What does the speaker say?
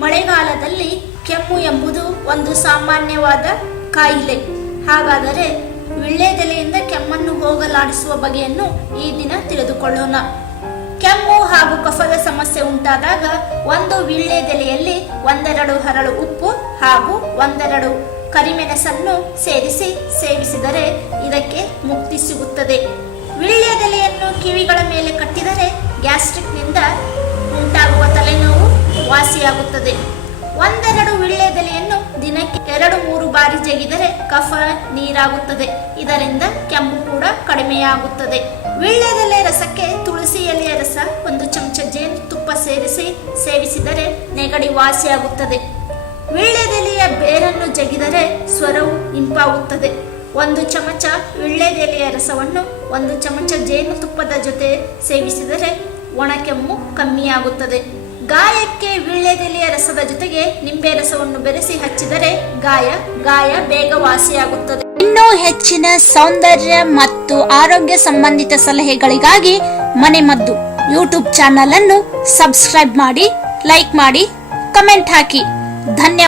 ಮಳೆಗಾಲದಲ್ಲಿ ಕೆಮ್ಮು ಎಂಬುದು ಒಂದು ಸಾಮಾನ್ಯವಾದ ಕಾಯಿಲೆ. ಹಾಗಾದರೆ ವೀಳ್ಯದೆಲೆಯಿಂದ ಕೆಮ್ಮನ್ನು ಹೋಗಲಾಡಿಸುವ ಬಗೆಯನ್ನು ಈ ದಿನ ತಿಳಿದುಕೊಳ್ಳೋಣ. ಕೆಮ್ಮು ಹಾಗೂ ಕಫದ ಸಮಸ್ಯೆ ಉಂಟಾದಾಗ ಒಂದು ವೀಳ್ಯದೆಲೆಯಲ್ಲಿ 1-2 ಹರಳು ಉಪ್ಪು ಹಾಗೂ 1-2 ಕರಿಮೆಣಸನ್ನು ಸೇರಿಸಿ ಸೇವಿಸಿದರೆ ಇದಕ್ಕೆ ಮುಕ್ತಿ ಸಿಗುತ್ತದೆ. ವೀಳ್ಯದೆಲೆಯನ್ನು ಕಿವಿಗಳ ಮೇಲೆ ಕಟ್ಟಿದರೆ ಗ್ಯಾಸ್ಟ್ರಿಕ್ನಿಂದ ಉಂಟಾಗುವ ತಲೆನೋವು ವಾಸಿಯಾಗುತ್ತದೆ. 1-2 ವೀಳ್ಯದೆಲೆಯನ್ನು ದಿನಕ್ಕೆ 2-3 ಬಾರಿ ಜಗಿದರೆ ಕಫ ನೀರಾಗುತ್ತದೆ. ಇದರಿಂದ ಕೆಮ್ಮು ಕೂಡ ಕಡಿಮೆಯಾಗುತ್ತದೆ. ವೀಳ್ಯದೆಲೆ ರಸಕ್ಕೆ ತುಳಸಿ ಎಲೆಯ ರಸ 1 ಚಮಚ ಜೇನುತುಪ್ಪ ಸೇರಿಸಿ ಸೇವಿಸಿದರೆ ನೆಗಡಿ ವಾಸಿಯಾಗುತ್ತದೆ. ವೀಳ್ಯದೆಲೆಯ ಬೇರನ್ನು ಜಗಿದರೆ ಸ್ವರವು ಇಂಪಾಗುತ್ತದೆ. 1 ಚಮಚ ವೀಳ್ಯದೆಲೆಯ ರಸವನ್ನು 1 ಚಮಚ ಜೇನುತುಪ್ಪದ ಜೊತೆ ಸೇವಿಸಿದರೆ ಒಣಕೆಮ್ಮು ಕಮ್ಮಿಯಾಗುತ್ತದೆ. ಗಾಯಕ್ಕೆ ವೀಳ್ಯದೆಲೆಯ ರಸದ ಜೊತೆಗೆ ನಿಂಬೆ ರಸವನ್ನು ಬೆರೆಸಿ ಹಚ್ಚಿದರೆ ಗಾಯ ಬೇಗ ವಾಸಿಯಾಗುತ್ತದೆ. ಇನ್ನೂ ಹೆಚ್ಚಿನ ಸೌಂದರ್ಯ ಮತ್ತು ಆರೋಗ್ಯ ಸಂಬಂಧಿತ ಸಲಹೆಗಳಿಗಾಗಿ ಮನೆಮದ್ದು ಯೂಟ್ಯೂಬ್ ಚಾನಲ್ ಅನ್ನು ಸಬ್ಸ್ಕ್ರೈಬ್ ಮಾಡಿ, ಲೈಕ್ ಮಾಡಿ, ಕಮೆಂಟ್ ಹಾಕಿ. ಧನ್ಯವಾದ.